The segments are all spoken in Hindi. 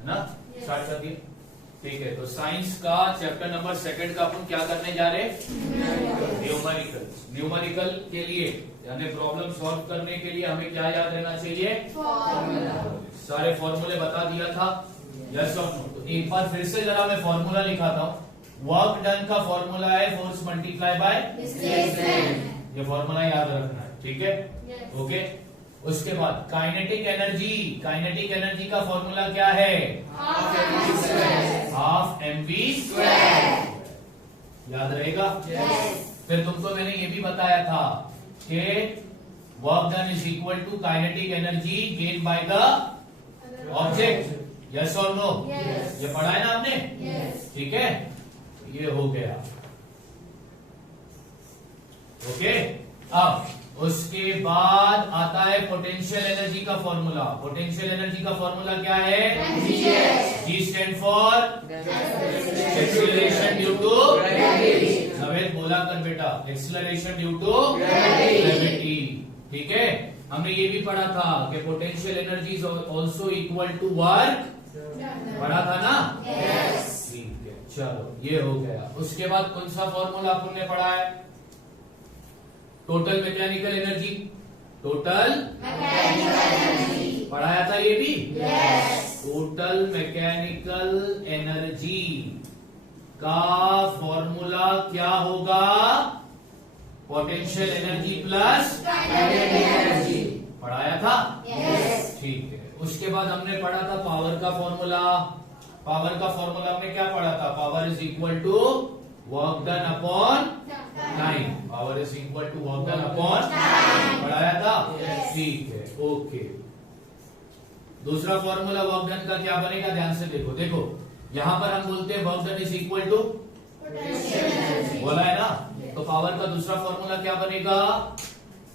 है ना? स्टार्ट कर दिए, ठीक है। तो साइंस का चैप्टर नंबर 2 का अपन क्या करने जा रहे हैं? न्यूमेरिकल। न्यूमेरिकल के लिए यानी प्रॉब्लम सॉल्व करने के लिए हमें क्या याद रहना चाहिए? सारे फॉर्मूले बता दिया था, यस और नो। तो एक बार फिर से जरा मैं फॉर्मूला लिखाता हूँ। वर्क डन का फॉर्मूला है फोर्स मल्टीप्लाई बाय, ये फॉर्मूला याद रखना है, ठीक है? ओके। उसके बाद काइनेटिक एनर्जी, काइनेटिक एनर्जी का फॉर्मूला क्या है? Half mv square. याद रहेगा? फिर तुमको मैंने ये भी बताया था कि work done is equal to kinetic energy gain by the object, yes और नो? ये पढ़ा है ना आपने? ठीक है, ये हो गया। ओके। अब उसके बाद आता है पोटेंशियल एनर्जी का फॉर्मूला। पोटेंशियल एनर्जी का फॉर्मूला क्या है? G stand for acceleration due to gravity. Naved बोला कर बेटा, एक्सीलरेशन ड्यू टू ग्रेविटी, ठीक है? हमने ये भी पढ़ा था कि potential energy is also equal to work, पढ़ा था ना? ठीक है, चलो ये हो गया। उसके बाद कौन सा फॉर्मूला आपने पढ़ा है? Total mechanical energy. Total mechanical energy पढ़ाया था ये भी? टोटल मैकेनिकल एनर्जी का फॉर्मूला क्या होगा? Potential energy plus kinetic energy, पढ़ाया था? ठीक है। उसके बाद हमने पढ़ा था पावर का फॉर्मूला। पावर का फॉर्मूला हमने क्या पढ़ा था? Power is equal to work done upon time. Power is equal to work done upon time, पढ़ाया था? ठीक है, ओके। दूसरा फॉर्मूला वर्क डन का क्या बनेगा? ध्यान से देखो, देखो यहां पर हम बोलते हैं work done is equal to potential energy, बोला है ना? तो पावर का दूसरा फॉर्मूला क्या बनेगा?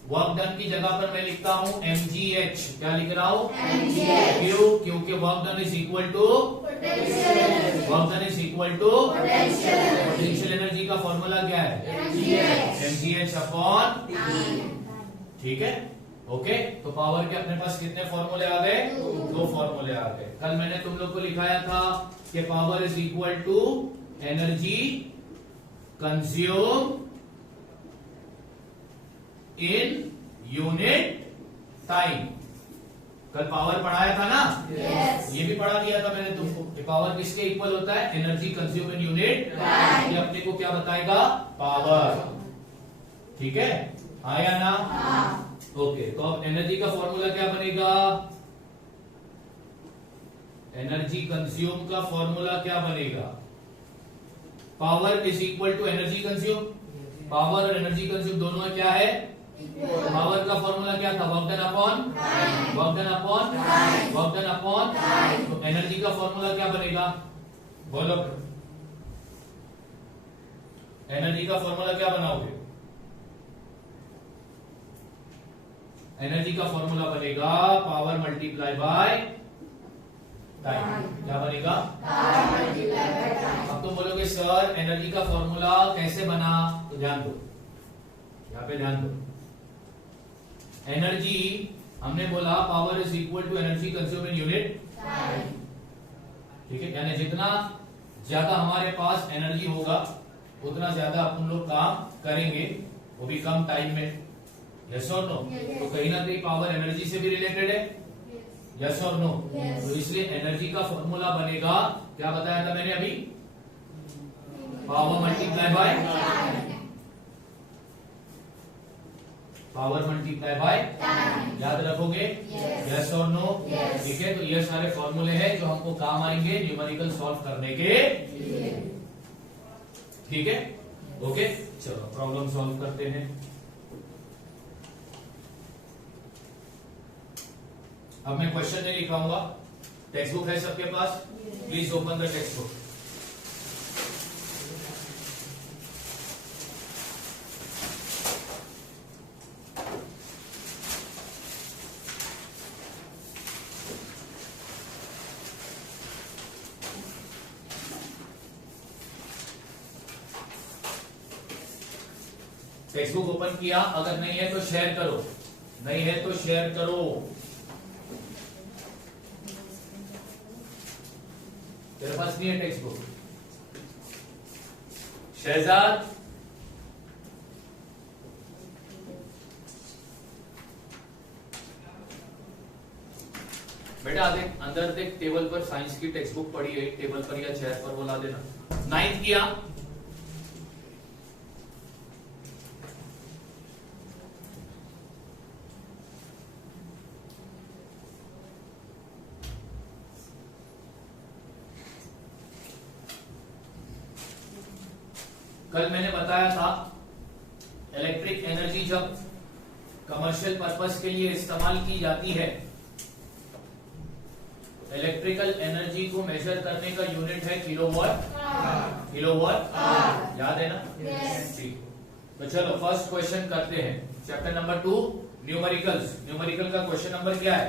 वर्क डन की जगह पर मैं लिखता हूं mgh। क्या लिख रहा हूं? क्यों? क्योंकि work done is equal to potential energy. Work done is equal to potential energy का फॉर्मूला क्या है? mgh अपॉन, ठीक है? ओके। तो पावर के अपने पास कितने फॉर्मूले आ गए? 2 फॉर्मूले आ गए। कल मैंने तुम लोग को लिखाया था कि power is equal to energy consume in unit time. कल पावर पढ़ाया था ना? ये भी पढ़ा दिया था मैंने तुमको कि पावर किसके इक्वल होता है? Energy consume in unit time. ये अपने को क्या बताएगा? पावर, ठीक है? हाँ या ना? ओके। तो अब एनर्जी का फॉर्मूला क्या बनेगा? एनर्जी कंज्यूम का फॉर्मूला क्या बनेगा? Power is equal to energy consume. Power और एनर्जी कंज्यूम दोनों क्या है? पावर का फॉर्मूला क्या था? Work done upon, work done upon, work done upon. तो एनर्जी का फॉर्मूला क्या बनेगा? बोलो, एनर्जी का फॉर्मूला क्या बनाओगे? एनर्जी का फॉर्मूला बनेगा पावर मल्टीप्लाई बाय टाइम। क्या बनेगा? अब तुम बोलोगे सर एनर्जी का फॉर्मूला कैसे बना? तो ध्यान दो, यहाँ पे ध्यान दो। एनर्जी हमने बोला power is equal to energy consume in unit, ठीक है? यानी जितना ज्यादा हमारे पास एनर्जी होगा उतना ज्यादा अपन लोग काम करेंगे, वो भी कम टाइम में, यस और नो? तो कहीं ना कहीं पावर एनर्जी से भी रिलेटेड है, यस और नो? तो इसलिए एनर्जी का फॉर्मूला बनेगा, क्या बताया था मैंने अभी? Power multiply bye, power multiply bye, याद रखोगे? यस और नो? ठीक है। तो ये सारे फॉर्मूले हैं जो हमको काम आएंगे न्यूमेरिकल सॉल्व करने के, ठीक है? ओके, चलो प्रॉब्लम सॉल्व करते हैं। अब मैं क्वेश्चन नहीं लिखाऊंगा, टेक्स्ट बुक है सबके पास? Please open the text book. Text book open किया? अगर नहीं है तो शेयर करो, नहीं है तो शेयर करो। तेरे पास नहीं है टेक्स्ट बुक? शहजाद, बेटा देख अंदर देख, टेबल पर साइंस की टेक्स्ट बुक पड़ी है, टेबल पर या चेयर पर, वो ला देना। 9th किया? कल मैंने बताया था इलेक्ट्रिक एनर्जी जब कमर्शियल पर्पस के लिए इस्तेमाल की जाती है, इलेक्ट्रिकल एनर्जी को मेजर करने का यूनिट है किलोवाट। किलोवाट याद है ना? ठीक। तो चलो फर्स्ट क्वेश्चन करते हैं, चैप्टर नंबर 2 न्यूमेरिकल्स। न्यूमेरिकल का क्वेश्चन नंबर क्या है?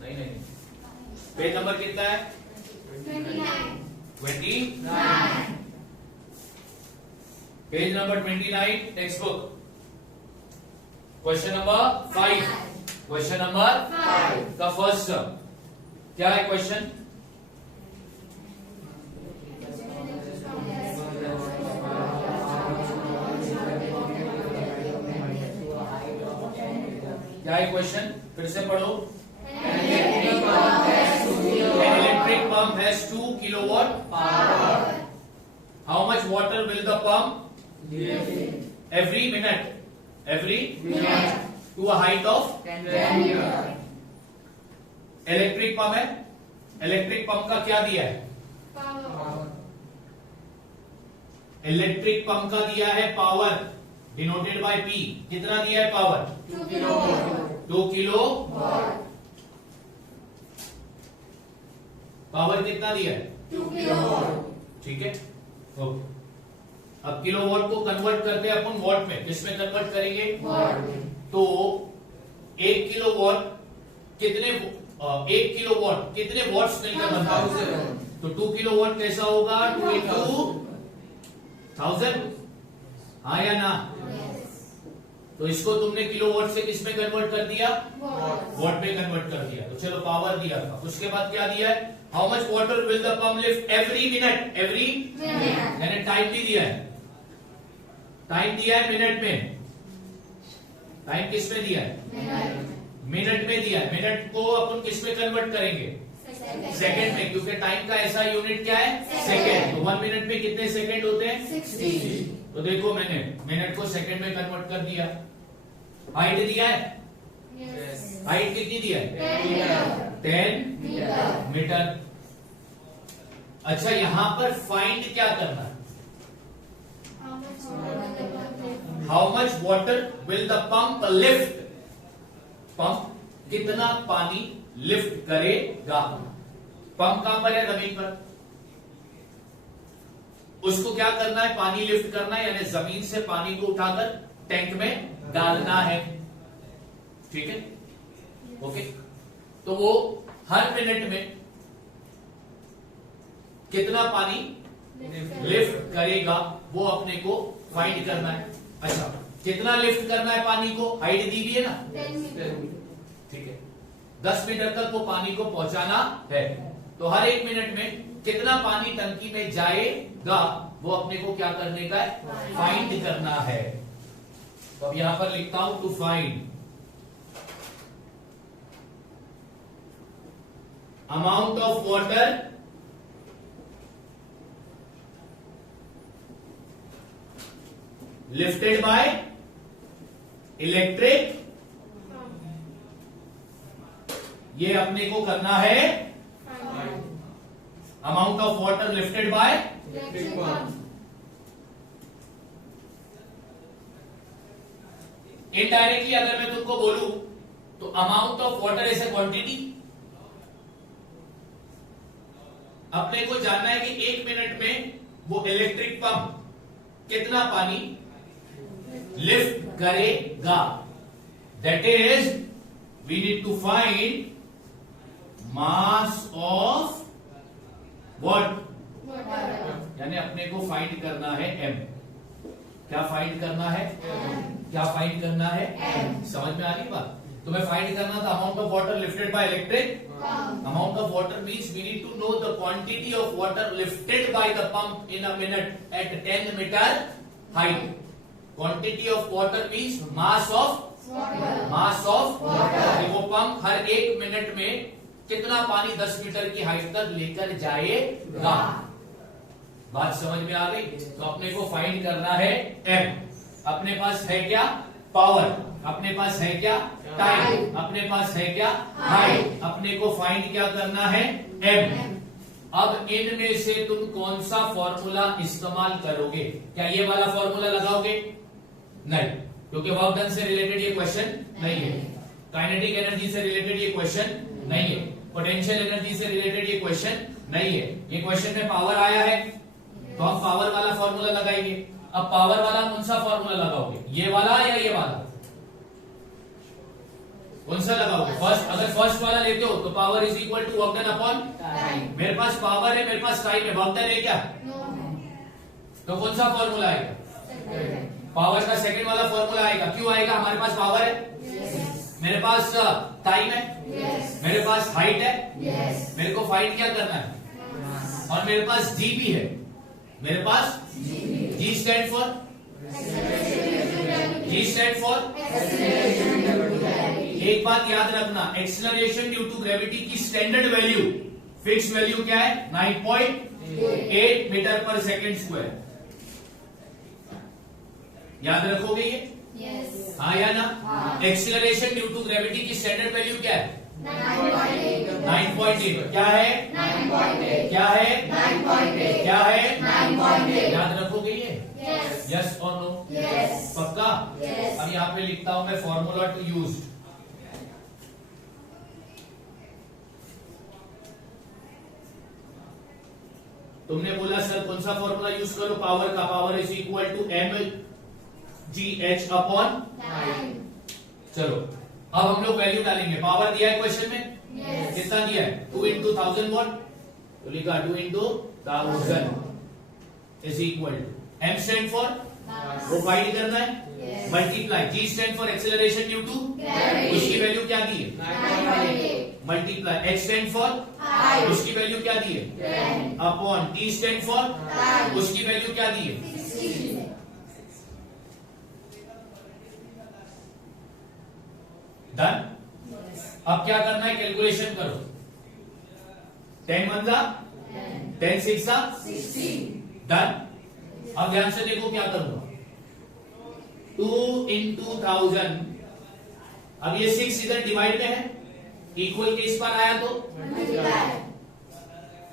नहीं नहीं, पेज नंबर कितना है? 29। Page number 29 text book, question number 5। Question number 5 का फर्स्ट टर्म क्या है? क्वेश्चन क्या है? क्वेश्चन फिर से पढ़ो। Electric pump has 2 kilowatt power. How much water will the pump every minute to a height of 10 meter। Electric pump है, इलेक्ट्रिक पंप का क्या दिया है? पावर। इलेक्ट्रिक पंप का दिया है पावर, डिनोटेड बाय P। कितना दिया है पावर? 2 किलो पावर कितना दिया है? 2 किलो। ठीक है, ओके। अब किलोवाट को कन्वर्ट करते हैं अपन वॉट में। किसमें कन्वर्ट करेंगे? वॉट में। तो 1 किलोवाट कितने 1 किलोवाट कितने वॉट्स मिलकर बनता है? तो 2 किलोवाट कैसा होगा? 2 into 1000। हाँ या ना? तो इसको तुमने किलोवाट से किसमें कन्वर्ट कर दिया? वॉट में कन्वर्ट कर दिया। तो चलो पावर दिया था, उसके बाद क्या दिया है? How much water will the pump lift every minute. Every यानी टाइम भी दिया है, टाइम दिया है मिनट में। टाइम किस में दिया है? मिनट में दिया है। मिनट को अपन किस में कन्वर्ट करेंगे? सेकंड में, क्योंकि टाइम का ऐसा यूनिट क्या है? सेकंड। तो 1 मिनट में कितने सेकंड होते हैं? 60। तो देखो मैंने मिनट को सेकंड में कन्वर्ट कर दिया। हाइट दिया है? हाइट कितनी दिया है? 10 मीटर। अच्छा, यहां पर फाइंड क्या करना है? How much water will the pump lift. Pump कितना पानी लिफ्ट करेगा? पंप कहां पर है? जमीन पर। उसको क्या करना है? पानी लिफ्ट करना है, यानी जमीन से पानी को उठाकर टैंक में डालना है। ठीक है, ओके। तो वो हर मिनट में कितना पानी लिफ्ट करेगा वो अपने को फाइंड करना है। अच्छा, कितना लिफ्ट करना है पानी को? हाइट दी भी है ना? 10 मीटर। ठीक है, 10 मीटर तक वो पानी को पहुंचाना है। तो हर 1 मिनट में कितना पानी टंकी में जाएगा वो अपने को क्या करने का है? फाइंड करना है। तो अब यहां पर लिखता हूं to find amount of water lifted by electric. ये अपने को करना है amount of water lifted by electric pump. Indirectly अगर मैं तुमको बोलूं तो amount of water is a quantity. अपने को जानना है कि 1 मिनट में वो इलेक्ट्रिक पंप कितना पानी लिफ्ट करेगा। That is we need to find mass of what, यानी अपने को फाइंड करना है m। क्या फाइंड करना है? क्या फाइंड करना है? समझ में आ रही बात? तो मैं फाइंड करना था amount of water lifted by electric amount of water means we need to know the quantity of water lifted by the pump in a minute at 10 meter height. Quantity of water means mass of water. वो पंप हर 1 मिनट में कितना पानी 10 मीटर की हाइट तक लेकर जाएगा। बात समझ में आ गई? तो अपने को फाइंड करना है M। अपने पास है क्या? पावर। अपने पास है क्या? टाइम। अपने पास है क्या? हाइट। अपने को फाइंड क्या करना है? M। अब इनमें से तुम कौन सा फॉर्मूला इस्तेमाल करोगे? क्या ये वाला फॉर्मूला लगाओगे? नहीं, क्योंकि वर्क डन से रिलेटेड ये क्वेश्चन नहीं है। काइनेटिक एनर्जी से रिलेटेड ये क्वेश्चन नहीं है। पोटेंशियल एनर्जी से रिलेटेड ये क्वेश्चन नहीं है। ये क्वेश्चन में पावर आया है तो हम पावर वाला फॉर्मूला लगाएंगे। अब पावर वाला कौन सा फॉर्मूला लगाओगे? ये वाला या ये वाला? कौन सा लगाओगे? फर्स्ट। अगर फर्स्ट वाला लेते हो तो power is equal to work done upon time. मेरे पास पावर है, मेरे पास टाइम है, वर्क डन है क्या? तो कौन सा फॉर्मूला आएगा? पावर का सेकंड वाला फॉर्मूला आएगा। क्यों आएगा? हमारे पास पावर है, मेरे पास टाइम है, मेरे पास हाइट है, मेरे को फाइंड क्या करना है, और मेरे पास जी भी है। मेरे पास जी स्टैंड फॉर एक बात याद रखना, एक्सेलरेशन ड्यू टू ग्रेविटी की स्टैंडर्ड वैल्यू, फिक्स वैल्यू क्या है? 9.8 मीटर पर सेकेंड स्क्वायर। याद रखोगे ये? हाँ या ना? एक्सेलरेशन ड्यू टू ग्रेविटी की स्टैंडर्ड वैल्यू क्या है? 9.8। क्या है? 9.8। क्या है? 9.8। क्या है? 9.8। याद रखोगे ये? यस और नो? पक्का? अब यहाँ पे लिखता हूं मैं फॉर्मूला टू यूज। तुमने बोला सर कौन सा फॉर्मूला यूज करो? पावर का। Power is equal to mgh upon time. चलो अब हम लोग वैल्यू डालेंगे। पावर दिया है क्वेश्चन में, कितना दिया है? 2 into 1000 वॉट। तो लिखा 2 into 1000 is equal to m stand for provide करना है, multiply g stand for acceleration due to, उसकी वैल्यू क्या दी है? मल्टीप्लाई h स्टैंड फॉर, उसकी वैल्यू क्या दी है? अपॉन t स्टैंड फॉर, उसकी वैल्यू क्या दी है? डन। अब क्या करना है? कैलकुलेशन करो। 10 1 जा 10 6 जा डन। अब ध्यान से देखो क्या करूंगा। 2 into 1000। अब ये 6 इधर डिवाइड में है, इक्वल के इस पर आया तो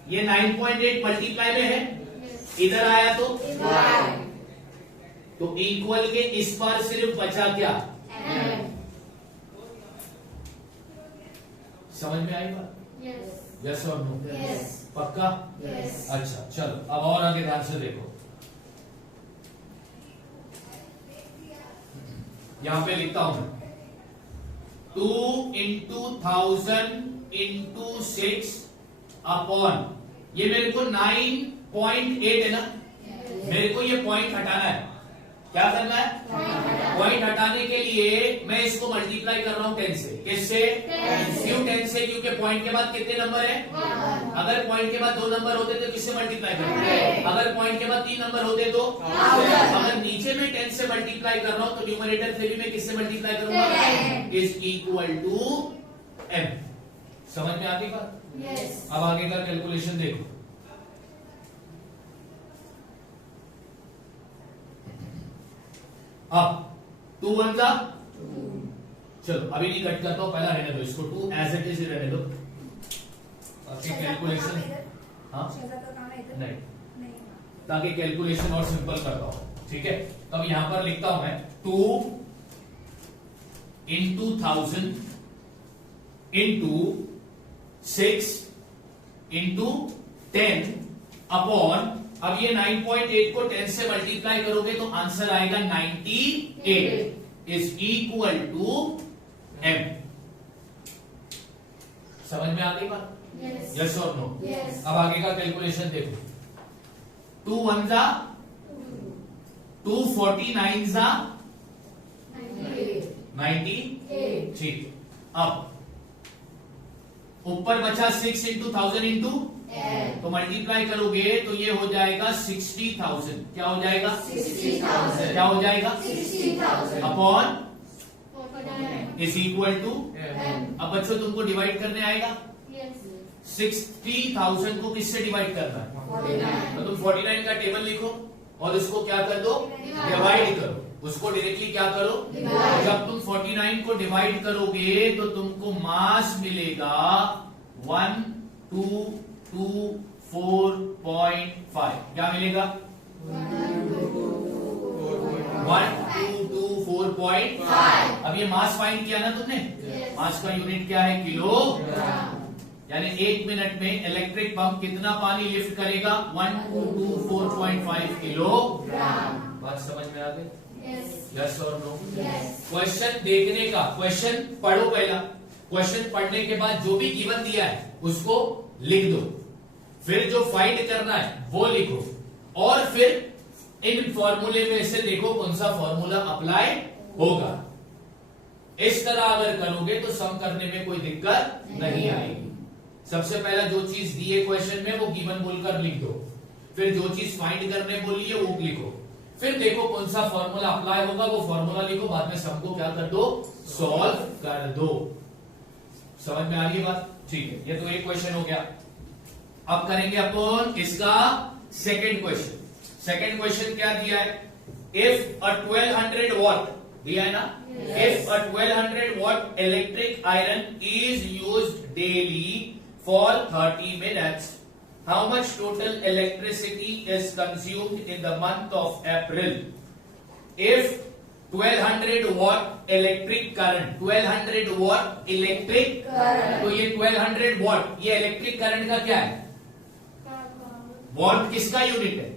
ये 9.8 मल्टीप्लाई में है, इधर आया तो इक्वल के इस पर सिर्फ बचा क्या? समझ में आई बात? यस और नो? पक्का? अच्छा चलो अब और आगे ध्यान से देखो। यहां पे लिखता हूं मैं 2 into 1000 into 6 अपॉन, ये मेरे को 9.8 है ना, मेरे को ये पॉइंट हटाना है। क्या करना है? पॉइंट हटाने के लिए मैं इसको मल्टीप्लाई कर रहा हूं 10 से। किससे? क्यों 10 से? क्योंकि पॉइंट के बाद कितने नंबर है? अगर पॉइंट के बाद 2 नंबर होते तो किससे मल्टीप्लाई करते? अगर पॉइंट के बाद 3 नंबर होते तो? अगर नीचे में 10 से मल्टीप्लाई कर रहा हूं तो न्यूमरेटर से भी मैं किससे मल्टीप्लाई करूंगा? Is equal to m। समझ में आती बात? अब आगे का कैलकुलेशन देखो। अब 2 1 जा, चलो अभी नहीं कट करता हूं, पहला रहने दो इसको। 2 एज इट इज रहने दो। कैलकुलेशन हाँ नहीं, ताकि कैलकुलेशन और सिंपल करता हूं। ठीक है, तो अब यहां पर लिखता हूं मैं 2 into 1000 into 6 into 10 अपॉन, अब ये 9.8 को 10 से मल्टीप्लाई करोगे तो आंसर आएगा 98 इज इक्वल टू m। समझ में आ गई बात? यस और नो? अब आगे का कैलकुलेशन देखो। 2 1 जा 2, 49 जा 90। ठीक, अब ऊपर बचा 6 इंटू 1000 इंटू, तो मल्टीप्लाई करोगे तो ये हो जाएगा 60,000। क्या हो जाएगा? 60,000। क्या हो जाएगा? 60,000 upon 49 is equal to. M। अब बच्चों तुमको डिवाइड करने आएगा। 60,000 को किससे डिवाइड करना है? 49। तो तुम 49 का टेबल लिखो और इसको क्या कर दो? डिवाइड करो। उसको डायरेक्टली क्या करो? Divide। जब तुम 49 को डिवाइड करोगे तो तुमको मास मिलेगा 1224.5। क्या मिलेगा? 1224.5। अब ये मास फाइंड किया ना तुमने? Yes। मास का यूनिट क्या है? किलो। ग्राम। यानी 1 मिनट में इलेक्ट्रिक पंप कितना पानी लिफ्ट करेगा? 1224.5 किलो। ग्राम। बात समझ में आ गई? Yes। यस और नो? Yes। क्वेश्चन देखने का, क्वेश्चन पढ़ो पहला। क्वेश्चन पढ़ने के बाद जो भी गिवन दिया है उसको लिख दो, फिर जो फाइंड करना है वो लिखो, और फिर इन फॉर्मूले में से देखो कौन सा फॉर्मूला अप्लाई होगा। इस तरह अगर करोगे तो सम करने में कोई दिक्कत नहीं आएगी। सबसे पहला जो चीज दी है क्वेश्चन में वो गिवन बोलकर लिख दो, फिर जो चीज फाइंड करने बोली है वो लिखो, फिर देखो कौन सा फॉर्मूला अप्लाई होगा वो फॉर्मूला लिखो, बाद में सम को क्या कर दो? सॉल्व कर दो। समझ में आ रही है बात? ठीक है, ये तो एक क्वेश्चन हो गया। अब करेंगे अपन इसका सेकंड क्वेश्चन। सेकंड क्वेश्चन क्या दिया है? इफ अ 1200 वॉट दिया है ना? If a 1200 what electric iron is used daily for 30 minutes, how much total electricity is consumed in the month of April? If 1200 watt electric current, 1200 watt electric current। तो ये 1200 watt ये इलेक्ट्रिक करंट का क्या है? वॉट किसका यूनिट है?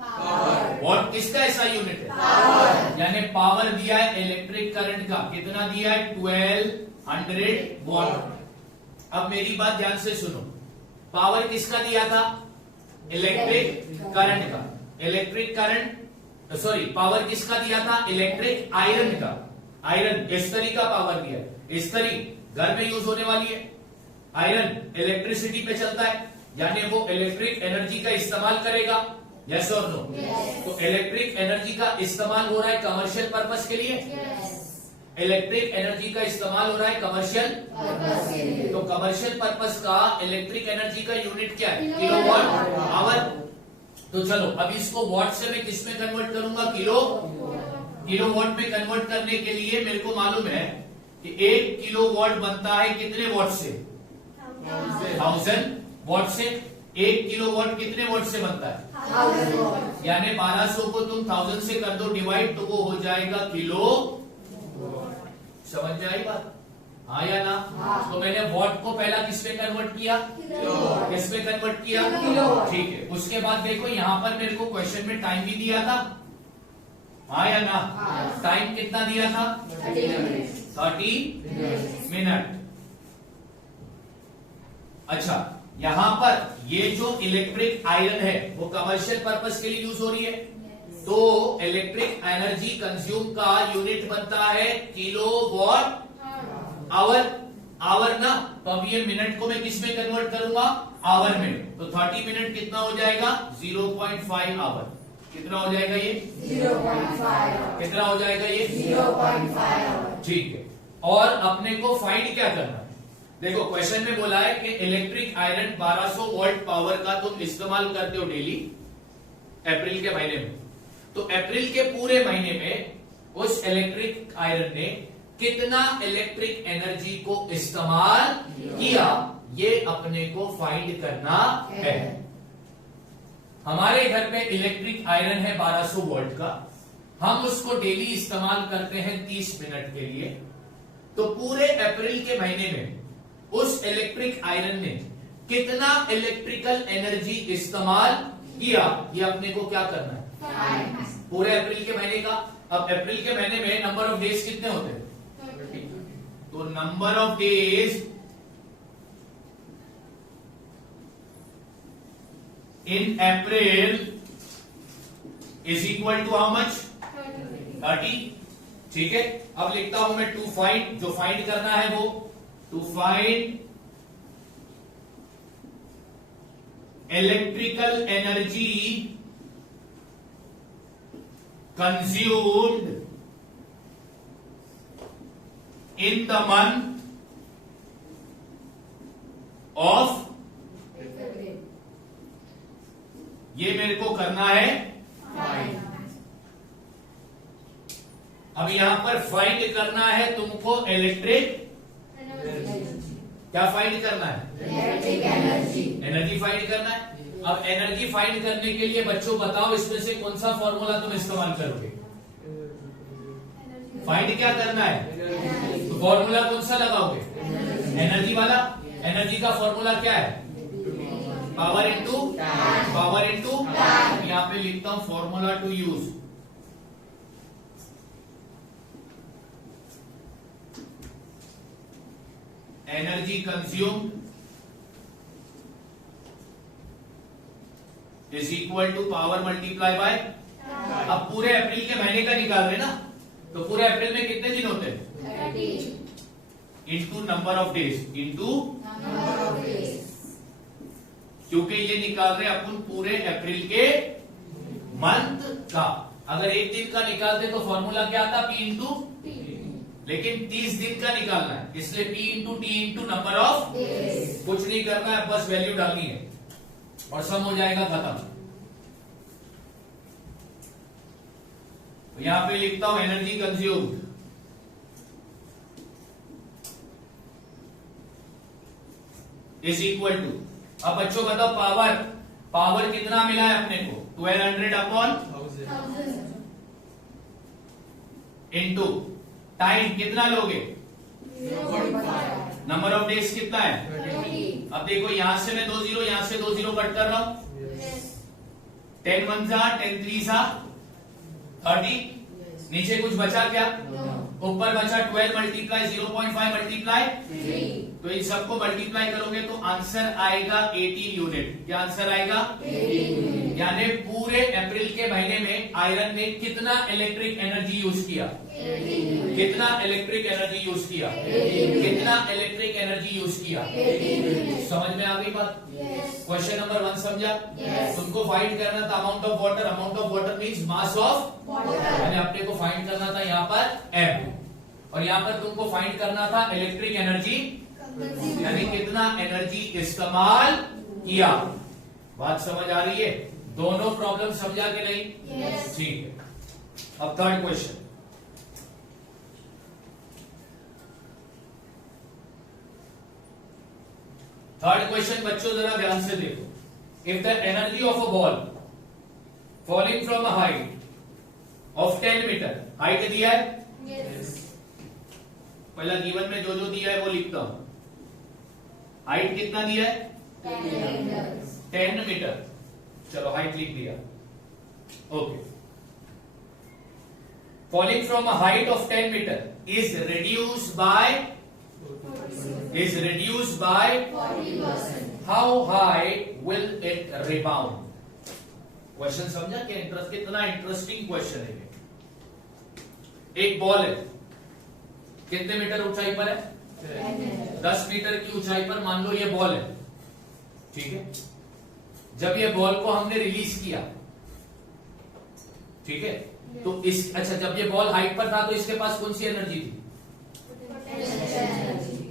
पावर। वॉट किसका ऐसा यूनिट है? पावर। यानी पावर दिया है इलेक्ट्रिक करंट का, कितना दिया है? 1200 वॉट। अब मेरी बात ध्यान से सुनो, पावर किसका दिया था? इलेक्ट्रिक करंट का। इलेक्ट्रिक करंट सॉरी पावर किसका दिया था? इलेक्ट्रिक आयरन का। आयरन इस्तरी का पावर दिया है। इस्तरी घर में यूज होने वाली है। आयरन इलेक्ट्रिसिटी पे चलता है, यानी वो इलेक्ट्रिक एनर्जी का इस्तेमाल करेगा। यस और नो? तो इलेक्ट्रिक एनर्जी का इस्तेमाल हो रहा है कमर्शियल पर्पस के लिए। इलेक्ट्रिक एनर्जी का इस्तेमाल हो रहा है कमर्शियल पर्पस के लिए। तो कमर्शियल पर्पस का इलेक्ट्रिक एनर्जी का यूनिट क्या है? Kilowatt hour. तो चलो अब इसको वॉट से मैं किस में कन्वर्ट करूंगा? किलोवाट में कन्वर्ट करने के लिए मेरे को मालूम है कि 1 किलोवाट बनता है कितने वॉट से? 1000 वॉट से। 1 किलोवाट कितने वॉट से बनता है? 1000 वॉट। यानी 1200 को तुम 1000 से कर दो डिवाइड, तो वो हो जाएगा किलो। समझ में आई बात? हाँ या ना? हाँ। तो मैंने वॉट को पहला किस में कन्वर्ट किया? किलोवाट। किस में कन्वर्ट किया? किलोवाट। ठीक है, उसके बाद देखो यहाँ पर मेरे को क्वेश्चन में टाइम भी दिया था। हाँ या ना? हाँ। टाइम कितना दिया था? 30 मिनट। 30 मिनट। अच्छा, यहाँ पर ये जो इलेक्ट्रिक आयरन है वो कमर्शियल पर्पस के लिए यूज हो रही है, तो इलेक्ट्रिक एनर्जी कंज्यूम का यूनिट बनता है किलोवाट आवर। आवर ना, तो अब ये मिनट को मैं किस में कन्वर्ट करूंगा? आवर में। तो 30 मिनट कितना हो जाएगा? 0.5 आवर। कितना हो जाएगा ये? 0.5। कितना हो जाएगा ये? 0.5। ठीक है, और अपने को फाइंड क्या करना है? देखो क्वेश्चन में बोला है कि इलेक्ट्रिक आयरन 1200 वोल्ट पावर का तुम इस्तेमाल करते हो डेली अप्रैल के महीने में। तो अप्रैल के पूरे महीने में उस इलेक्ट्रिक आयरन ने कितना इलेक्ट्रिक एनर्जी को इस्तेमाल किया, ये अपने को फाइंड करना है। हमारे घर पे इलेक्ट्रिक आयरन है 1200 वोल्ट का, हम उसको डेली इस्तेमाल करते हैं 30 मिनट के लिए। तो पूरे अप्रैल के महीने में उस इलेक्ट्रिक आयरन ने कितना इलेक्ट्रिकल एनर्जी इस्तेमाल किया, ये अपने को क्या करना है? पूरे अप्रैल के महीने का। अब अप्रैल के महीने में नंबर ऑफ डेज कितने होते हैं? तो number of days in April is equal to how much? 30। ठीक है, अब लिखता हूं मैं टू फाइंड, जो फाइंड करना है वो to find electrical energy consumed in the month of, ये मेरे को करना है। अब यहां पर फाइंड करना है तुमको इलेक्ट्रिक, क्या फाइंड करना है? Electric energy. एनर्जी फाइंड करना है। अब एनर्जी फाइंड करने के लिए बच्चों बताओ इसमें से कौन सा फॉर्मूला तुम इस्तेमाल करोगे? फाइंड क्या करना है तो फॉर्मूला कौन सा लगाओगे? एनर्जी वाला। एनर्जी का फॉर्मूला क्या है? पावर इंटू पावर इंटू, यहां पे लिखता हूं formula to use. Energy consume is equal to power multiply by, अब पूरे अप्रैल के महीने का निकाल रहे ना, तो पूरे अप्रैल में कितने दिन होते हैं? Into number of days, into, क्योंकि ये निकाल रहे अपन पूरे अप्रैल के मंथ का। अगर एक दिन का निकालते तो फॉर्मूला क्या आता? पी इंटू, लेकिन 30 दिन का निकालना है, इसलिए P into T into number of, कुछ नहीं करना है, बस वैल्यू डालनी है और सम हो जाएगा खत्म। तो यहां पे लिखता हूं energy consumed is equal to, अब बच्चों बताओ पावर, पावर कितना मिला है अपने को? 1200 अपॉन इंटू टाइम कितना लोगे? 0.5। नंबर ऑफ डेज कितना है? 20। अब देखो यहां से मैं 2 जीरो, यहां से 2 जीरो कट कर रहा हूं। 10 1 जा, 10 3 जा 30, नीचे कुछ बचा क्या? ऊपर बचा 12 मल्टीप्लाई 0.5 मल्टीप्लाई 3। तो इन सबको मल्टीप्लाई करोगे तो आंसर आएगा 18 यूनिट। क्या आंसर आएगा? 18 यूनिट। यानी पूरे अप्रैल के महीने में आयरन ने कितना इलेक्ट्रिक एनर्जी यूज किया? 18 यूनिट। कितना इलेक्ट्रिक एनर्जी यूज किया? 18 यूनिट। कितना इलेक्ट्रिक एनर्जी यूज किया? 18 यूनिट। समझ में आ गई बात? क्वेश्चन नंबर 1 समझा? Yes. तुमको फाइंड करना था amount of water, amount of water means mass of water. यानी अपने को फाइंड करना था यहाँ पर एम, और यहाँ पर तुमको फाइंड करना था इलेक्ट्रिक एनर्जी, यानी कितना एनर्जी इस्तेमाल किया। बात समझ आ रही है? दोनों प्रॉब्लम समझा के नहीं? Yes. ठीक है। अब थर्ड क्वेश्चन, थर्ड क्वेश्चन बच्चों जरा ध्यान से देखो। If the energy of a ball falling from a height of 10 metre, height दिया है, पहला गिवन में जो जो दिया है वो लिखता हूं। हाइट कितना दिया है? 10 मीटर। चलो हाइट लिख दिया, okay. Falling from a height of 10 metre is reduced by 40%. How high will it rebound? Question समझा? क्या इंटरेस्ट, कितना इंटरेस्टिंग क्वेश्चन है ये। एक बॉल है, कितने मीटर ऊंचाई पर है? 10 मीटर की ऊंचाई पर मान लो ये बॉल है, ठीक है। जब ये बॉल को हमने रिलीज किया, ठीक है, तो इस, अच्छा जब ये बॉल हाइट पर था तो इसके पास कौन सी एनर्जी थी?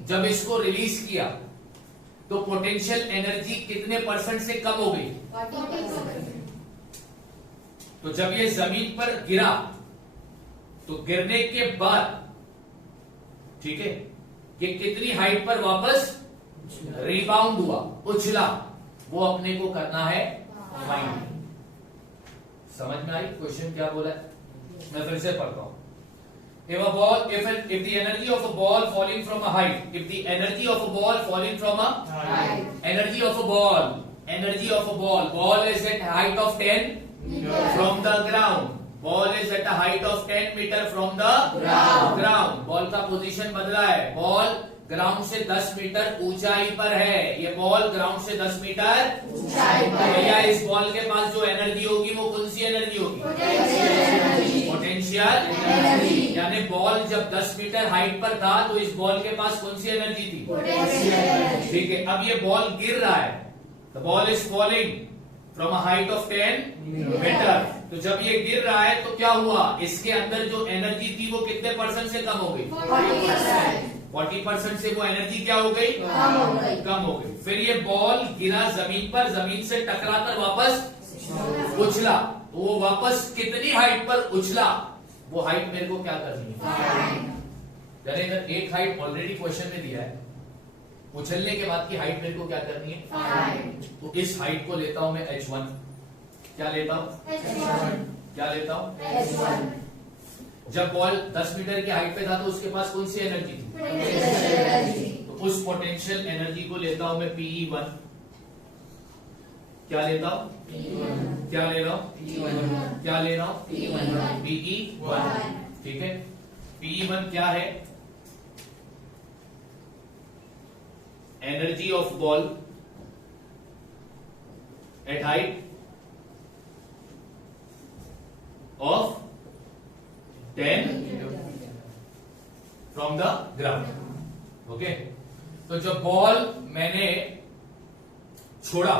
जब इसको रिलीज किया तो पोटेंशियल एनर्जी कितने परसेंट से कम हो गई? 40%. तो जब ये जमीन पर गिरा तो गिरने के बाद, ठीक है, ये कितनी हाइट पर वापस रिबाउंड हुआ, उछला, वो अपने को करना है फाइंड। समझ में आई क्वेश्चन क्या बोला है? मैं फिर से पढ़ता हूं। If a ball, if the energy of a ball falling from a height, if the energy of a ball falling from a Height. energy of a ball, ball is at height of 10 from the ground. Ball is at a height of 10 meter from the ground. Ball का पोजीशन बदला है, बॉल ग्राउंड से 10 मीटर ऊंचाई पर है, ये बॉल ग्राउंड से 10 मीटर ऊंचाई पर है। भैया इस बॉल के पास जो एनर्जी होगी वो कौन सी एनर्जी होगी? Potential energy. Potential Energy. यानी बॉल जब 10 मीटर हाइट पर था तो इस बॉल के पास कौन सी एनर्जी थी? Potential energy. ठीक है, अब ये बॉल गिर रहा है, the ball is falling from a height of 10 metre. तो जब ये गिर रहा है तो क्या हुआ, इसके अंदर जो एनर्जी थी वो कितने परसेंट से कम हो गई? 40%. 40% से वो एनर्जी क्या हो गई? कम हो गई. कम हो गई। फिर ये बॉल गिरा जमीन पर, जमीन से टकराकर वापस उछला, तो वो वापस कितनी हाइट पर उछला, वो हाइट मेरे को क्या करनी है? यानी इधर एक हाइट ऑलरेडी क्वेश्चन में दिया है, उछलने के बाद की हाइट मेरे को क्या करनी है? तो इस हाइट को लेता हूं मैं h1। क्या लेता हूं? क्या लेता हूं? जब बॉल 10 मीटर की हाइट पे था तो उसके पास कौन सी एनर्जी थी? तो उस पोटेंशियल एनर्जी को लेता हूं मैं Pe1। क्या लेता हूं? क्या ले रहा हूं? क्या ले रहा हूं? Pe1। ठीक है, Pe1 क्या है? Energy of ball at height of 10 from the ground. Okay, तो जब बॉल मैंने छोड़ा,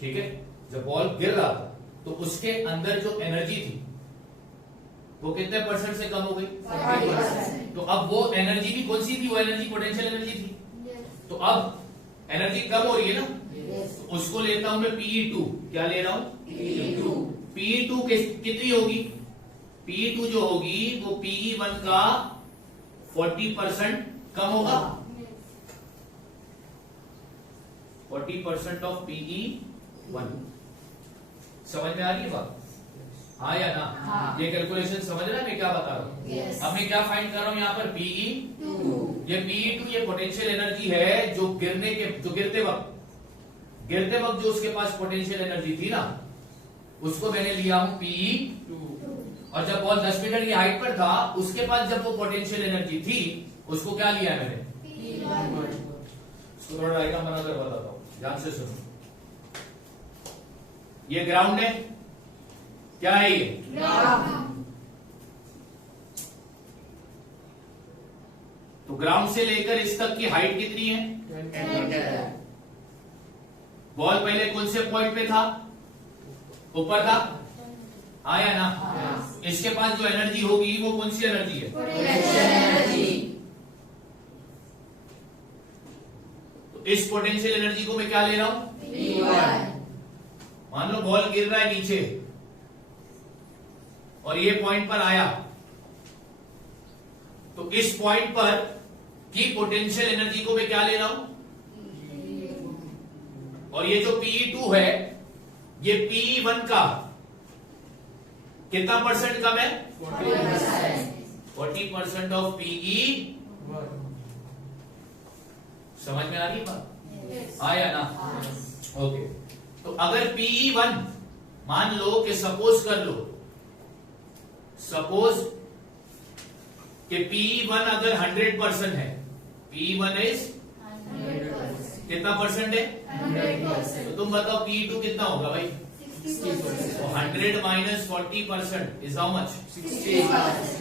ठीक है, जब बॉल गिर रहा था तो उसके अंदर जो एनर्जी थी वो कितने परसेंट से कम हो गई? 40%. तो अब वो एनर्जी भी कौन सी थी? वो एनर्जी पोटेंशियल एनर्जी थी। तो अब एनर्जी कम हो रही है ना, तो उसको लेता हूं मैं Pe2। क्या ले रहा हूं? Pe2 कितनी होगी? Pe2 जो होगी वो Pe1 का 40% कम होगा। 40% ऑफ Pe1। समझ में आ रही है बात? हाँ या ना? हाँ. ये कैलकुलेशन समझ रहा है मैं क्या बता रहा हूँ? Yes. अब मैं क्या फाइंड कर रहा हूँ यहाँ पर? Pe2। ये Pe2 ये पोटेंशियल एनर्जी है जो गिरते वक्त जो उसके पास पोटेंशियल एनर्जी थी ना, उसको मैंने लिया हूं Pe2। और जब बॉल 10 मीटर की हाइट पर था उसके पास जब वो पोटेंशियल एनर्जी थी उसको क्या लिया है मैंने? इसको थोड़ा डायग्राम बनाकर बताता हूं, ध्यान से सुनो। ये ग्राउंड है, क्या है ये? तो ग्राउंड से लेकर इस तक की हाइट कितनी है? बॉल पहले कौन से पॉइंट पे था? ऊपर था, आया ना? इसके पास जो एनर्जी होगी वो कौन सी एनर्जी है? तो इस पोटेंशियल एनर्जी को मैं क्या ले रहा हूं? मान लो बॉल गिर रहा है नीचे और ये पॉइंट पर आया, तो इस पॉइंट पर की पोटेंशियल एनर्जी को मैं क्या ले रहा हूं? और ये जो Pe2 है ये Pe1 का कितना परसेंट कम है? 40% ऑफ Pe1। समझ में आ रही है बात? आया ना? ओके, तो अगर Pe1 मान लो कि सपोज कि Pe1 अगर 100% है, Pe1 इज कितना परसेंट है? 100%. तो तुम बताओ Pe2 कितना होगा भाई? 60%. तो 100 माइनस 40% इज हाउ मच? 60%.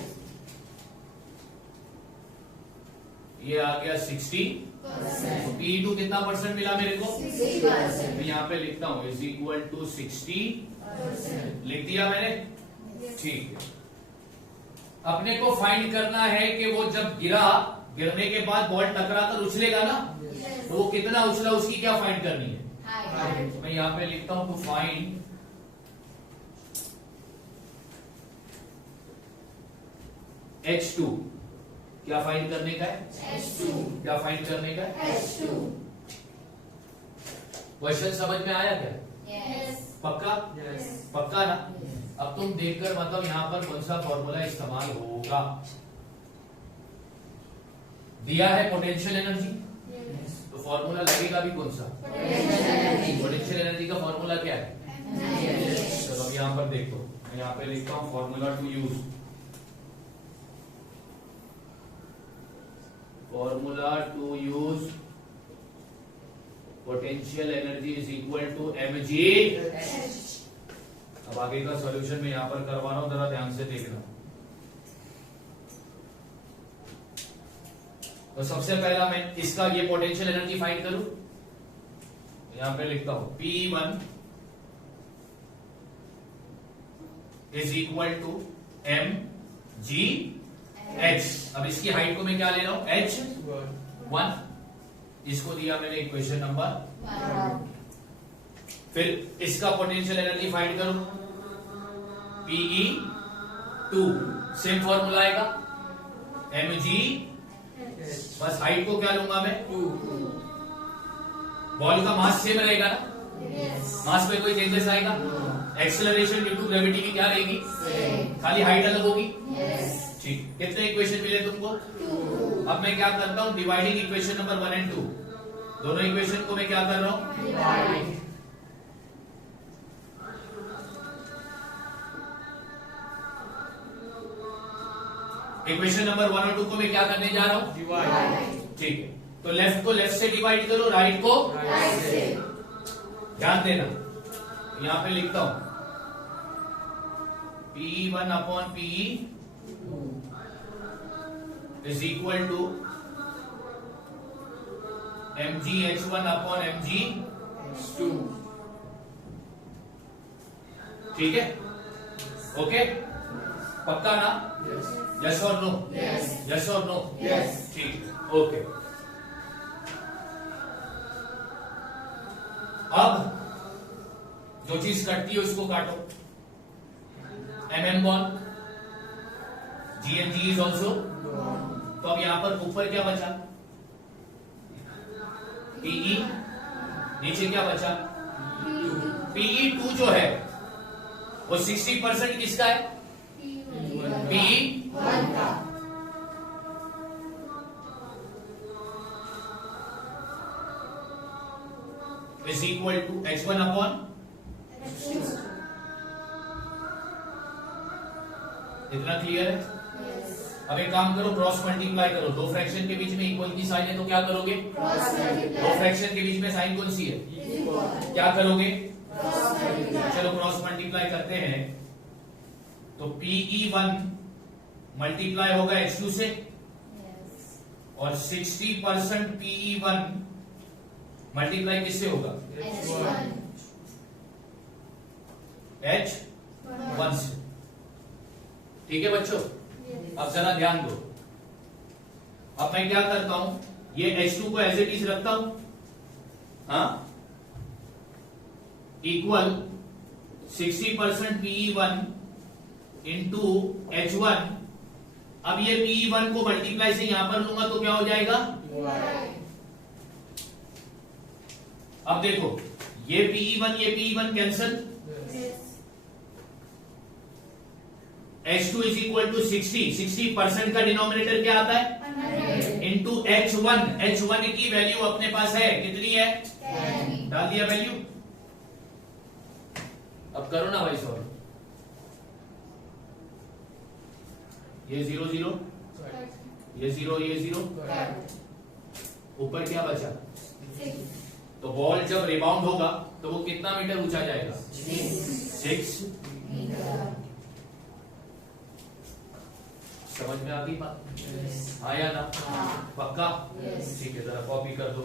ये आ गया 60। तो Pe2 कितना परसेंट मिला मेरे को? 60%. मैं यहाँ पे लिखता हूँ इज इक्वल टू 60। लिख दिया मैंने, ठीक है। अपने को फाइंड करना है कि वो जब गिरने के बाद बॉल टकराकर उछलेगा ना, तो वो कितना उछला उसकी क्या फाइंड करनी है? तो मैं यहाँ पे लिखता हूं टू फाइंड H2। क्या फाइंड करने का है? क्या फाइंड करने का है? क्वेश्चन समझ में आया क्या? पक्का? पक्का ना? अब तुम देखकर मतलब यहाँ पर कौन सा फॉर्मूला इस्तेमाल होगा। दिया है पोटेंशियल एनर्जी, तो फॉर्मूला लगेगा भी कौन सा? पोटेंशियल एनर्जी का फॉर्मूला क्या है? चलो अब यहाँ पर देखो, मैं यहाँ पे लिखता हूँ formula to use. Formula to use potential energy is equal to mg। अब आगे का सॉल्यूशन में यहाँ पर करवा रहा हूं, जरा ध्यान से देखना। तो सबसे पहला मैं इसका ये पोटेंशियल एनर्जी फाइंड करूं, यहां पे लिखता हूं P1 is equal to mg h। अब इसकी हाइट को मैं क्या ले रहा हूं, h1। इसको दिया मैंने इक्वेशन नंबर। फिर इसका पोटेंशियल एनर्जी फाइंड करो, Pe2 सेम फॉर्मूला आएगा mg, बस हाइट को क्या लूंगा मैं, बॉल का मास सेम रहेगा ना, मास में कोई चेंजेस आएगा, एक्सेलरेशन ड्यू टू ग्रेविटी की क्या रहेगी, खाली हाइट अलग होगी। ठीक, कितने इक्वेशन मिले तुमको, अब मैं क्या करता हूं, डिवाइडिंग इक्वेशन नंबर 1 और 2, दोनों इक्वेशन को मैं क्या कर रहा हूं, इक्वेशन नंबर 1 और 2 को मैं क्या करने जा रहा हूं, डिवाइड। ठीक है, तो लेफ्ट को लेफ्ट से डिवाइड करो, राइट को राइट से। ध्यान देना, यहां पे लिखता हूं P1 upon Pe is equal to mg h1 upon mg h2। ठीक है, ओके, पक्का ना, यस और नो, यस और नो, ठीक, ओके। अब जो चीज कटती है उसको काटो, बॉन्ड, G इज ऑल्सो। तो अब यहां पर ऊपर क्या बचा, Pe, नीचे क्या बचा, Pe2 जो है वो 60% किसका है, Pe1 का। Is equal to h1 upon, इतना क्लियर है। अब एक काम करो, क्रॉस मल्टीप्लाई करो, दो फ्रैक्शन के बीच में इक्वल की साइन है तो क्या करोगे, दो फ्रैक्शन के बीच में साइन कौन सी है, क्या करोगे, चलो क्रॉस मल्टीप्लाई करते हैं। तो Pe1 मल्टीप्लाई होगा h2 से, और 60% Pe1 मल्टीप्लाई किससे होगा, h1 से। ठीक है बच्चों, अब जरा ध्यान दो, अब मैं क्या करता हूं, ये h2 को एज इट इज रखता हूं, हाँ, इक्वल 60% Pe1 इंटू h1। अब ये Pe1 को मल्टीप्लाई से यहां पर लूंगा तो क्या हो जाएगा, अब देखो ये Pe1 cancel, h2 is equal to 60% का डिनोमिनेटर क्या आता है, इंटू h1 की वैल्यू अपने पास है, कितनी है, 10, डाल दिया वैल्यू। अब करो ना भाई सॉल्व, ये 0 0, ये 0 ये 0, ऊपर क्या बचा, तो बॉल जब रिबाउंड होगा तो वो कितना मीटर ऊंचा जाएगा, 6 मीटर। समझ में आ गई बात, आया ना, पक्का, ठीक है, जरा कॉपी कर दो।